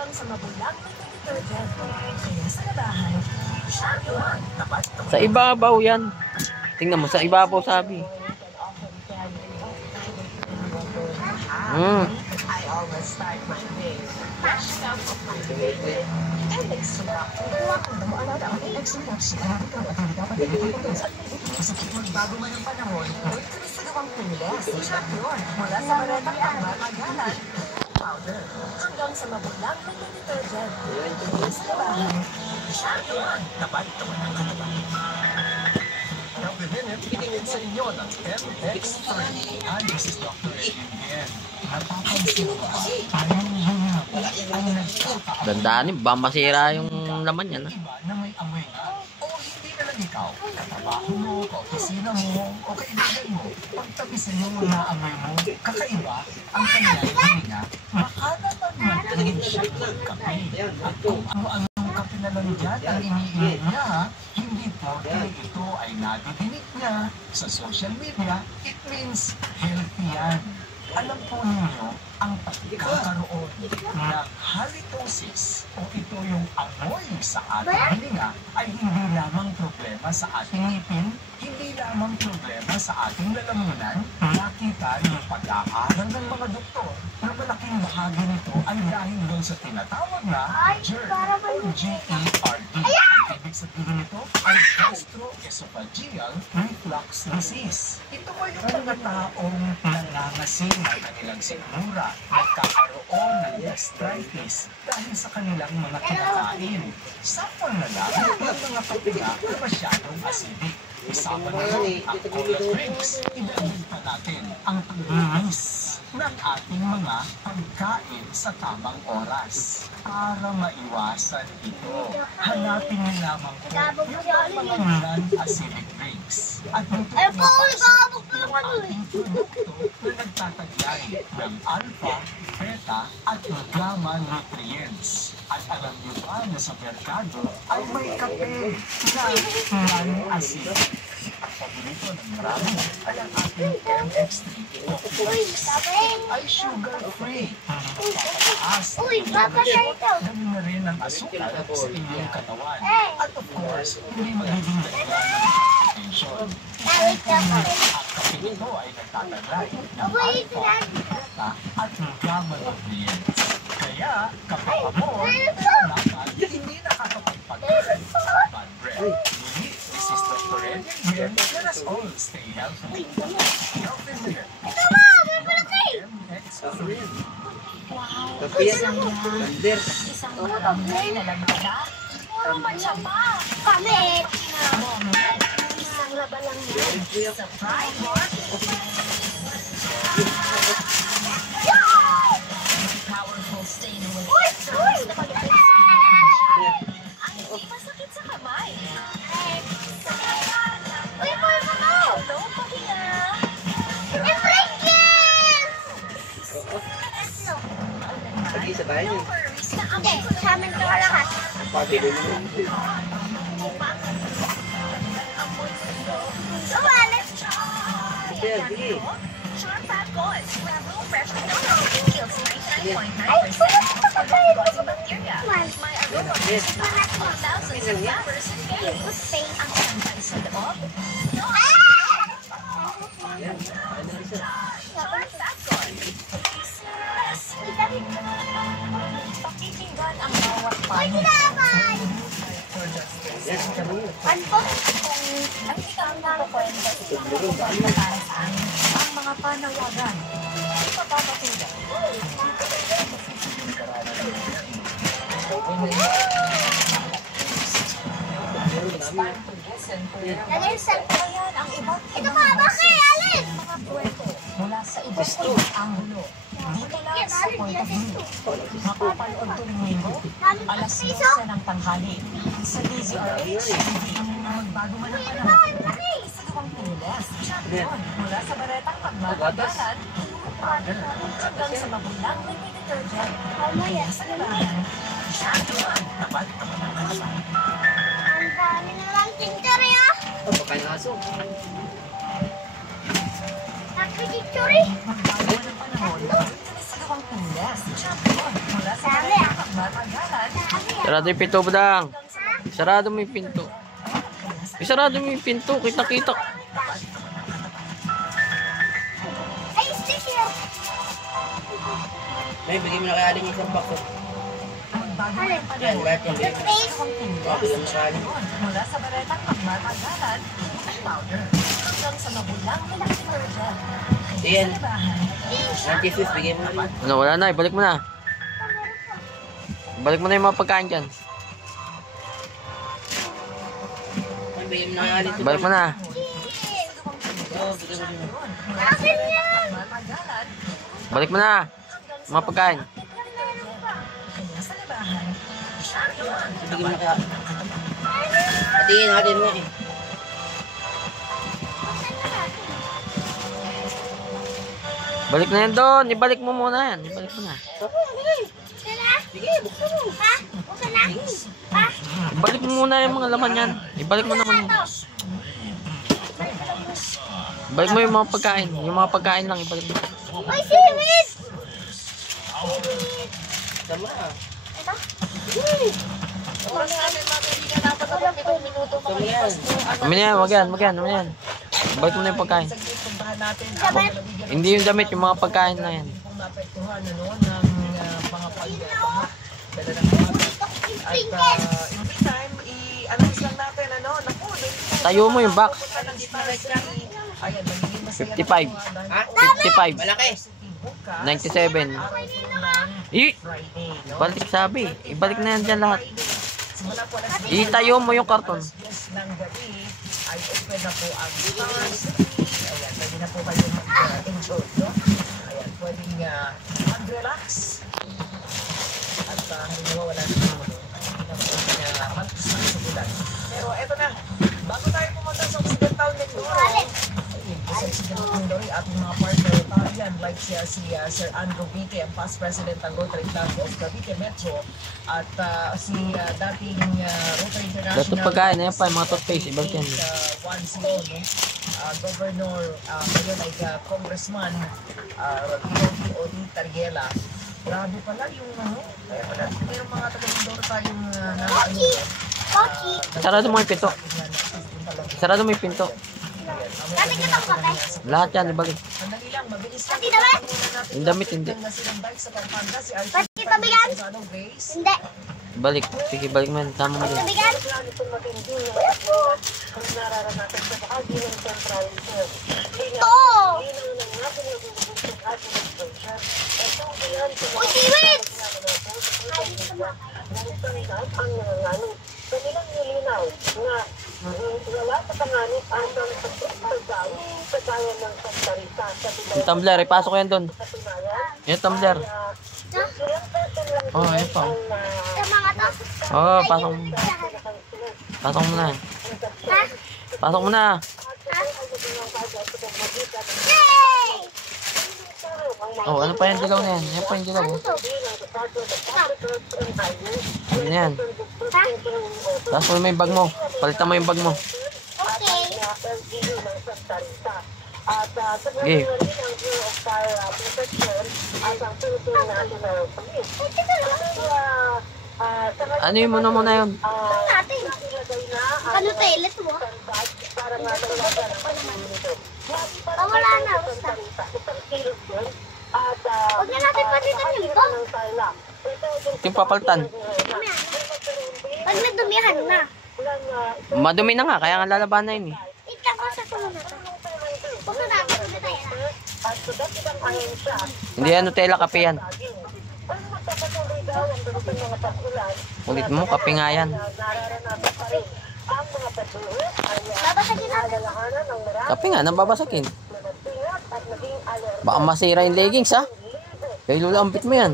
hanggang sa mabulang na detergent. Kaya sa labahan, champion. Sa ibabaw yan. Tingnan mo, sa ibabaw sabi. I always start my day. Fresh out of my favorite. Extract. Kuha ko na mo alala ang extract siya. Ikaw at hindi dapat ito sa magbago man ang panahon, huwag kami sa gawang pumilas. Champion. Mula sa maratang pagmamagalan. Powder. Hanggang sa mabulang na detergent. Kaya sa labahan, champion. Dapat ito ang katapat. Healthy Minute, piningin sa inyo ng MX3. This is Dr. Adrian. Napapansin ko ba? Parang hirap ang nagkakaroon. Dandanin, ba masira yung laman yan, ha? Iba na may amoy na, o hindi na lang ikaw, katrabaho mo, kaopisina mo, o kaibigan mo, pagtabisin mo na amoy mo, kakaiba ang kanyang hininga, makalaman man rin siya ng kape. At kung ano-anong kape na lang dyan ang iniinom niya, hindi po ito ay nadidinig niya sa social media, it means healthy yan. Alam po ninyo, ang pagkakaroon ng halitosis o ito yung amoy sa ating hininga ay hindi lamang problema sa ating ngipin, hindi lamang problema sa ating lalamunan. Nakita yung pag-aaral ng mga doktor na malaking bahagi nito ay dahil doon sa tinatawag na GERD o G-E-R-D. Ibig sabihin nito ay gastroesophageal reflux disease. Ito ay yung mga taong nangangasin ng kanilang sikmura, nagkakaroon ng gastritis dahil sa kanilang mga kinakain. Sample na lang ng mga patinga na masyadong acidic. Isama na lang ang cold drinks. Idagdag pa natin ang paglinis ng ating mga pagkain sa tamang oras. Para maiwasan ito, hanapin niyo lamang po yung mga non-acidic drinks. At dito pumapasok yung ating produkto na nagtataglay ng alpha, beta, at gamma nutrients. At alam niyo ba na sa merkado ay may kape na non-acidic. Ang paborito ng marami ay ang ating MX3 coffee mix. Ay sugar-free. Papataas gawin na rin ang asukal sa inyong katawan. At of course, hindi magiging dahilan ng hypertension. Ang kape nito ay nagtataglay ng alpha, beta, at gamma nutrients. Kaya, kapag amor, dapat hindi nakakapagpagkain sa bad breath. This is Dr. Adrian. Let us all stay healthy. Healthy Minute. MX3. Wow! Isang marami na lang na. Puro mansapa. Kamit! Isang laba lang yan. Sa fried pork. Powerful stain away. Na pag-alis ang hindi masakit sa kamay. Uy, boy mo na! Hello, pahinga! Pag-isa tayo niyo. Hindi, sa amin ka lahat. Pag-ibig mo. Sumalit! Sige. Sharp Fat Gold. Rambo Fresh Technology kills 99.9% of the bacteria. My aroma is thousands of flavors and flavors. Ang sanay sa loob. Sharp Fat Gold. Pakikinggan ang bawat panig. Ang ikang nakukwenta para sa amin ang mga panawagan. Ipapapatuloy. Ayan ang iba't ibang mga kwento mula sa iba't ibang anggulo. Dito lang sa Point of View. Mapapanood tuwing linggo, alas 12 ng tanghali. Sa DZRH TV, magbago man ang panahon. Sa gawang Pililes, champion. Mula sa baretang pagmamagalan, hanggang sa mabulang na detergent. Kaya sa labahan, champion. Ang dami na lang tintor ya. Pagkain ng aso. Nagpicture eh. Magbago man ang panahon, sa gawang Pililes, champion. Mula sa baretang Sarado yung pinto, budang. Sarado mo yung pinto. Sarado mo yung pinto. Kita-kita. Ay, stick here. May bigyan mo na kay Aling isang bako. Alin? Yan, lahat yung bigyan. Face. Bigyan mo sa Aling. Mula sa baretang pagmatagalan, powder, hanggang sa mabulang detergent. Yan. Anti-fizz, bigyan mo na. Ano, wala na. Ibalik mo na. Ibalik mo na yung mga pagkain dyan. Ay, bigyan mo na kay Aling. Ibalik mo na. Oo, bigyan mo na. Akin yan. Balik mo na. Mga pagkain. Bigyan mo na kay Aling. Hatiin mo eh. Balik na yan doon. Ibalik mo muna yan. Ibalik mo na. Sige, buksan mo. Ha? Buksan na. Ha? Ibalik mo muna yung mga laman yan. Ibalik mo naman. Ibalik mo yung mga pagkain. Yung mga pagkain lang. Ibalik mo. May seaweed. Tama ah. Ito? Oras natin mga kaibigan, dapat ako 7 minuto Tama mga yan. Amin yan. Wag yan. Wag yan. Wag yan. Ibalik mo na yung pagkain. puntahan natin. Dapat. Hindi yung damit. Yung mga pagkain na yan. Kung naapektuhan ng mga pagbaha, dala ng mga at in the time, i-announce lang natin, naku, Tayo mo yung box. ayan, magiging masaya 55. Ha? 55. Malaki. 97. Eh, Friday, no? balik sabi. Ibalik na yan dyan lahat. Simula po alas Itayo mo yung karton. 10 ng gabi ay open na po ang stars. Ayan, pwede na po kayo mag-enjoy, no? Ayan, pwedeng mag-relax. At hindi wala na po, no? Hindi na po malpas sa bulan. Pero eto na, bago tayo pumunta sa Occidental Mindoro, sa Occidental Mindoro, ating mga partner Italian, like si Sir Andrew Vique, ang past president ng Rotary Club of Cavite Metro, at si dating Rotary International Dato pagkain na yan pa. Yung mga toothpaste. Ibalik yan. 1-0, no? Governor, ngayon ay Congressman Rodrigo Odi Tariela. Grabe pala yung kaya pala yung mga taga-Mindoro tayong Pochi. Pochi. Sarado mo yung pinto. Sarado mo yung pinto. Dami ka bang kape? Lahat yan. Ibalik. Sandali lang, mabilis lang. Pati naman? Yung damit hindi. Sa Pampanga, si Archie Pati pabigan? Susano Grace. Hindi. Balik. Sige, balik mo yan. Tama mo din. Pabigan? Oo. Uy, seaweed! Yung tumbler. Ipasok ko yan doon. Yung tumbler. Oh, ayun pa. Sa mga to? Oh, pasok mo. Pasok mo na. Ha? Pasok mo na. Yay! Oh, ano pa yung dilaw na yan? Yan pa yung dilaw. Ano Oh. to? Ano na yan? Ha? Tapos mo yung bag mo. Palitan mo yung bag mo. Okay. Okay. Ano yung muna yun? Ano natin? Ano toilet mo? Wala na. Basta. Huwag na natin patitan yung bag. Yung papalitan. Pag nadumihan na. Madumi na nga. Kaya nga lalaban na yun eh. Ika ko sa tulo na to. Huwag na natin. Huwag na tayo na. Hindi yan Nutella, kape yan. Ulit mo, kape nga yan. Babasagin natin. Kape nga, nababasakin. Baka masira yung leggings ha. Kaya lulambit mo yan.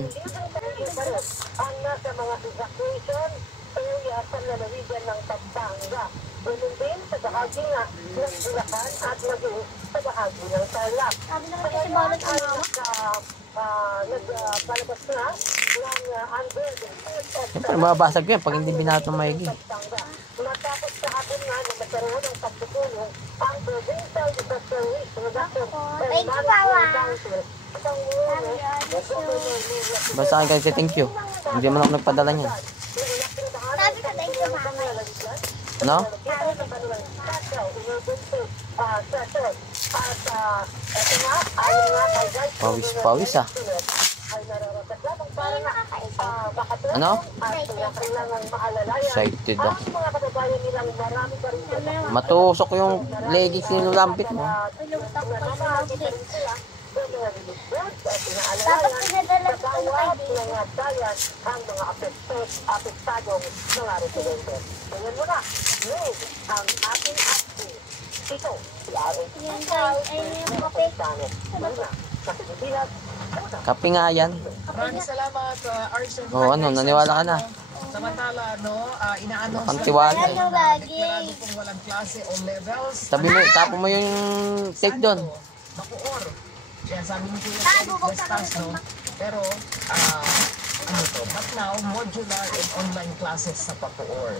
ang nasa mga evacuation area sa lalawigan ng Pampanga. Ganun din sa bahagi nga ng Bulacan at maging sa bahagi ng Tarlac. Sabi naman kasi balot Ay ano. nagpalabas na ng under the Siyempre, mababasag yan pag hindi binato ng maigi. Pampanga. Matapos sa hapon nga na nagkaroon ng pagtutulong ang Provincial Disaster Risk Reduction and Thank you, Management Papa. Council Basta akin kasi thank you. Hindi man ako nagpadala niyan. Sabi ko, thank you, mama. Ano? Pawis ah. Ano? Excited ah. Matusok yung leggings ni Lulampit mo. Dapat pinadala ko ng ang mga apektadong mga residente. Tingnan mo na, ngayon, ang ating action. Ito, Yan guys, ayun yung kape. sa Pilipinas, Kape nga yan. Maraming salamat, Arson. Oo, ano, naniwala ka na. Samantala, no, ina-announce Ang tiwala. Yan yung lagi. kung walang klase o levels. Tabi mo, tapo mo yung tape doon. Bacoor. Kaya sabi ni Kuya Ah, Felix bubuksan Destas, ko. no? Pero, ano to, but now, modular and online classes sa Bacoor.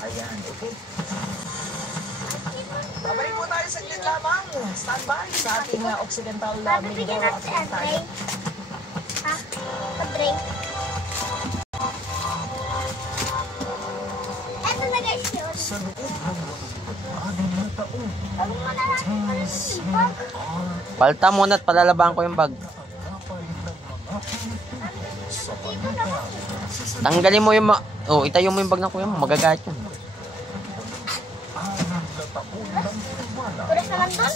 Ayan, okay? Babalik po tayo saglit lamang. Standby sa ating Occidental Sabi, bigyan Mindoro natin si at tayo. Andre. Ha? Andre. Eto na guys yun. Sa loob ng 6 na taon, Tawag mo na natin pala sa sipag. Palta muna at palalabahan ko yung bag. Dito na ko. Tanggalin mo yung itayo mo yung bag ng kuya mo. Magagayat yun. Tulis naman doon.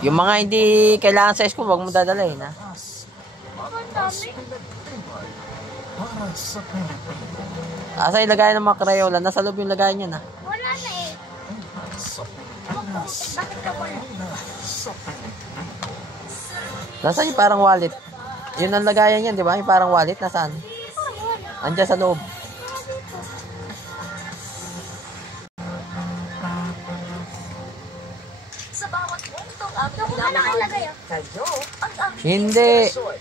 Yung mga hindi kailangan sa school, wag mo dadalhin ha. Ang dami. Asa ilagay ng mga Crayola? Nasa loob yung lagay niya na. Wala na eh. Bakit ka wala? Nasaan yung parang wallet? Yun ang lagayan niyan, di ba? Yung parang wallet, nasaan? Andiyan sa loob. Sa bawat puntong aming Doon ko ka nakalagay oh. kayo ang aming Hindi. inspirasyon.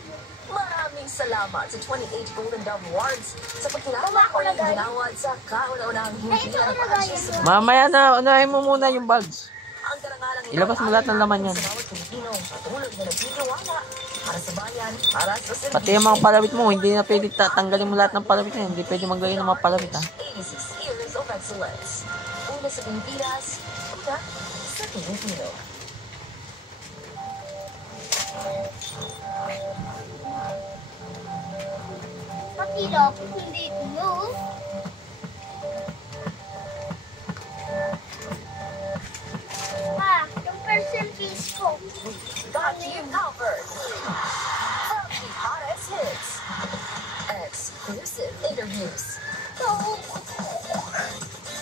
Maraming salamat sa 28 Golden Dove Awards sa pagkilala ko ng ginawad sa kauna-unahang hindi ito ng ang lagayan pag-asis. mo. Mamaya na, unahin mo muna yung bag. Ang karangalang ito Ilabas mo ay lahat ng laman yan. sa bawat Pilipino, patuloy na nagtitiwala para sa bayan, para sa serbisyo. Pati yung mga palawit mo, hindi na pwede tanggalin mo lahat ng palawit na. Hindi pwede maglagay ng mga palawit ha. 86 years of excellence. Una sa Pilipinas, una sa Pilipino. Pakilap, hindi mo. Pa, yung percentage ko. Got you covered. From the hottest hits, exclusive interviews,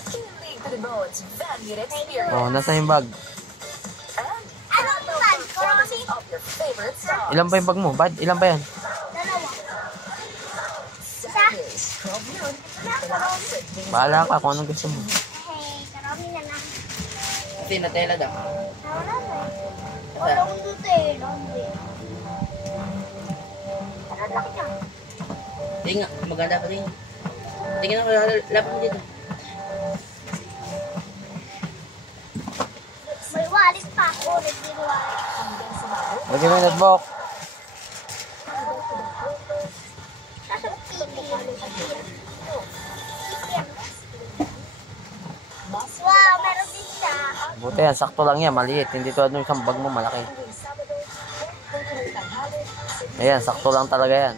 kilig to the bones, valued experience, Oh, nasa yung bag. and Ano ang bag ko? performances of your favorite stars. Ilan ba yung bag mo? Bad, ilan ba yan? Dalawa. Saturdays, 12 noon, Classic Days. Bahala ka kung anong gusto mo. Hey, karami na lang. Ito yung natela daw. Wala na eh. Walang dutay, lambi. Ang laki niya. Hindi nga, maganda pa rin. Tingnan ako, lapit mo dito. May walis pa ako, hindi walis. Lagyan mo yung notebook. Nasa TV. Wow, meron din siya. Buti yan, sakto lang yan, maliit. Hindi tulad nung isang bag mo, malaki. Ayan, sakto lang talaga yan.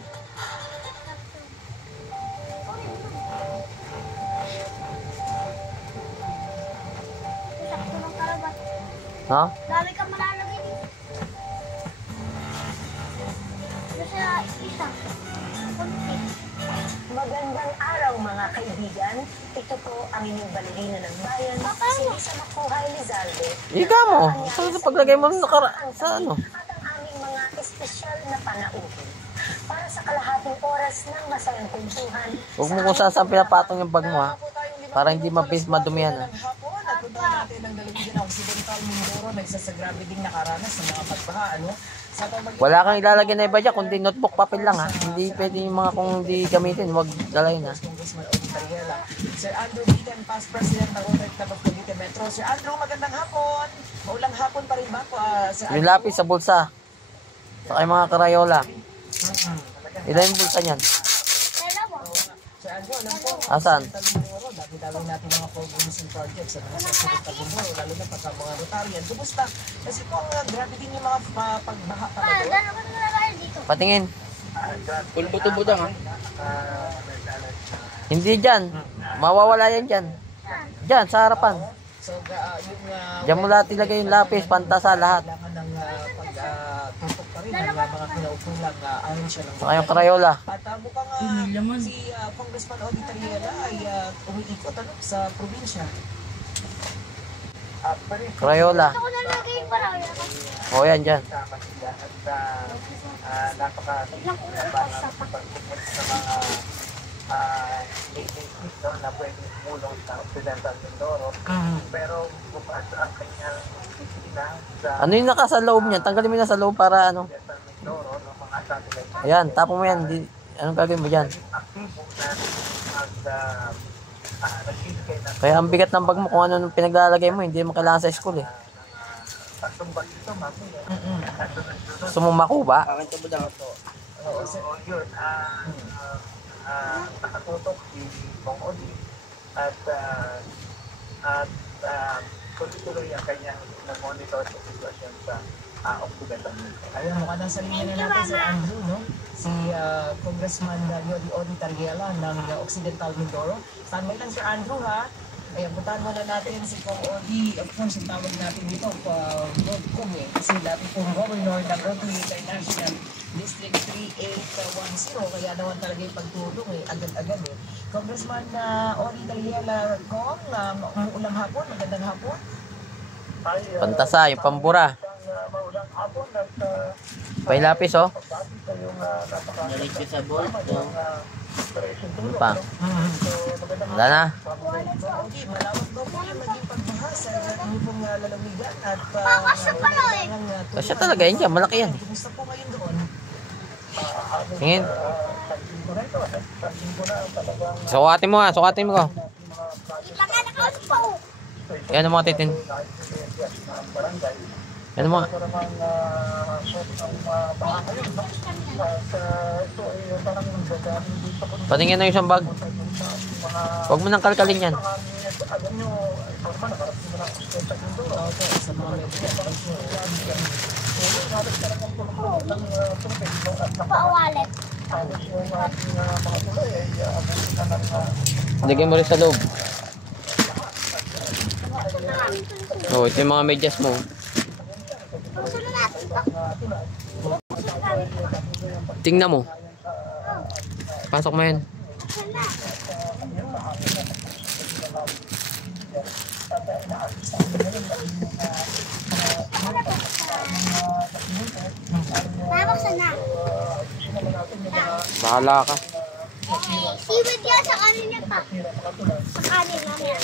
Sakto ng karabat. Ha? Dami ka malalagay dito. Nasa isa. Kunti. Magandang araw mga kaibigan. Ito po ang inyong balerina ng bayan, si Lisa Makuhay Lizalde. Ika mo. Saan sa paglagay mo sa ano? At ang aming mga espesyal na panauhin. Para sa kalahating oras ng masayang kwentuhan. Huwag mo kung saan pinapatong yung bag mo ha. Para hindi madumihan ha. Hapon, nagpunta natin ang Dalawigan Occidental Mindoro na isa sa grabe ding nakaranas sa mga pagbaha, ano? Sa pamamagitan Wala kang ilalagay na iba dyan, kundi notebook, papel lang ha. Hindi pwede yung mga kung hindi gamitin, huwag dalayin ha. Congressman Odie Tariela. Sir Andrew Biden, past president ng Rotary Club of Cavite Metro. Sir Andrew, magandang hapon. Maulang hapon pa rin ba po, Sir Yung Andrew? lapis sa bulsa. Saka yung mga Crayola. Ilan yung bulsa niyan? Dalawa. Sa ano, alam ko, Asan? dami-dami natin mga programs and projects sa mga sa Tagumuro, lalo na pagka mga Rotarian. Kumusta? Kasi po, grabe din yung mga pagbaha Pa, talaga. dalawa na lang dito. Patingin. Pulbo-tubo lang, ha? Hindi dyan. Mawawala yan dyan. Dyan, sa harapan. So, yung Diyan mo lahat ilagay yung lapis, pantasa, lahat. kailangan ng pagtutok pa rin ng mga pinaupulang ayon siya ng Saka yung Crayola. At mukhang si Congressman Odi Tariela ay umiikot sa probinsya. Crayola. Ito ko nalagay yung parang. O yan, dyan. Biglang ko sa na pwede mulong sa Occidental Mindoro. Pero bukas ang kanyang opisina sa Ano yung naka sa loob niyan? Tanggalin mo na sa loob para ano. Occidental Mindoro ng mga satellite Ayan, tapo mo yan. Anong gagawin mo dyan? aktibo na nagbibigay ng Kaya ang bigat ng bag mo kung ano nung pinaglalagay mo, hindi mo kailangan sa school eh. patumbag ito mamaya. Gusto mo makuba? Akin to budang. So yun, nakatutok si Bong Odi at tuloy-tuloy ang kanyang nag-monitor sa sitwasyon sa Occidental Mindoro. Ayun, mukha nang sa linya na natin si Andrew, no? Si Congressman Odi Tariela ng Occidental Mindoro. Standby lang si Andrew, ha? Ay, abutan muna natin si Kong Odi. Of course, yung tawag natin dito, Kong eh. Kasi dati pong governor ng Rotary International District 3810. Kaya naman talaga yung pagtulong eh, agad-agad eh. Congressman Odi Tariela, Kong, umuulang hapon, magandang hapon. Pantasa, yung pambura. Maulang hapon at Pay lapis oh. Balik ko sa bolt. Ano pa? Wala na. Okay, malawak daw po yung maging pagbaha sa pong lalawigan at Pakasya pala eh. Kasya talaga yan dyan, malaki yan. Kumusta po ngayon doon? Tingin. Sukatin mo ha, sukatin mo ko. Kita ka nakausap pa oh. Yan ang mga titin. Yan ang mga. Patingin na yung isang bag. Huwag mo nang kalkalin yan. Sa mga Pa-wallet. Lagyan mo rin sa loob. Oh, ito yung mga medyas mo. Susunod natin ito. Tingnan mo. Pasok mo yan. Mabaksan na. Bahala ka. Seaweed yan sa kanin niya pa. Sa kanin namin.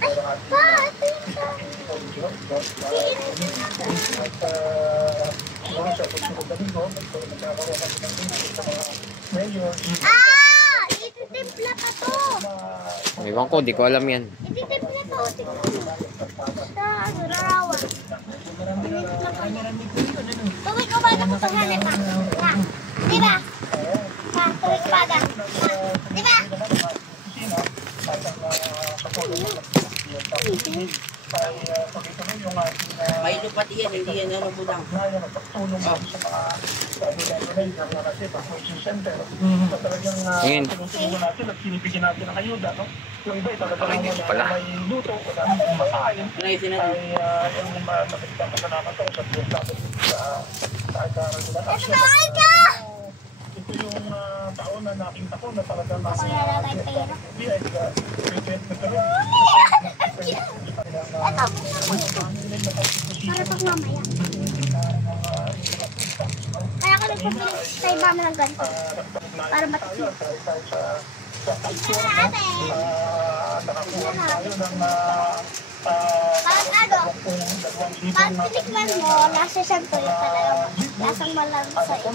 Ay, pa! Ito yung ititimpla pa to. Ewan ko, di ko alam yan. Ititimpla to. Sa ano, larawan. Tuwid ko ba na po sa hanip pa? Ha? Diba? Ha? Tuwid ko ba na? Ha? Diba? May lupat yan, hindi yan ano budang. Tingin. Pinayusin natin. Ito na ka! Ito yung taon na nakita ko na talagang nasa Paglalagay pera. Para pag mamaya. Kaya ako nagpapili sa iba mo ng ganito. Para matikip. Tignan natin. Tignan natin. Pag ano, pag tinikman mo, lasa siyempre talagang lasang malang sa'yo.